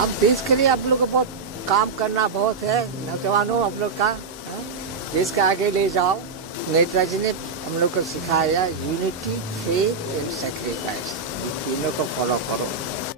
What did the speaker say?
अब देश के लिए आप लोग को बहुत काम करना बहुत है, नौजवानों आप लोग का। हाँ? देश का आगे ले जाओ। नेताजी ने हम लोग को सिखाया यूनिटी, फेथ एंड सैक्रिफाइस, तीनों को फॉलो करो।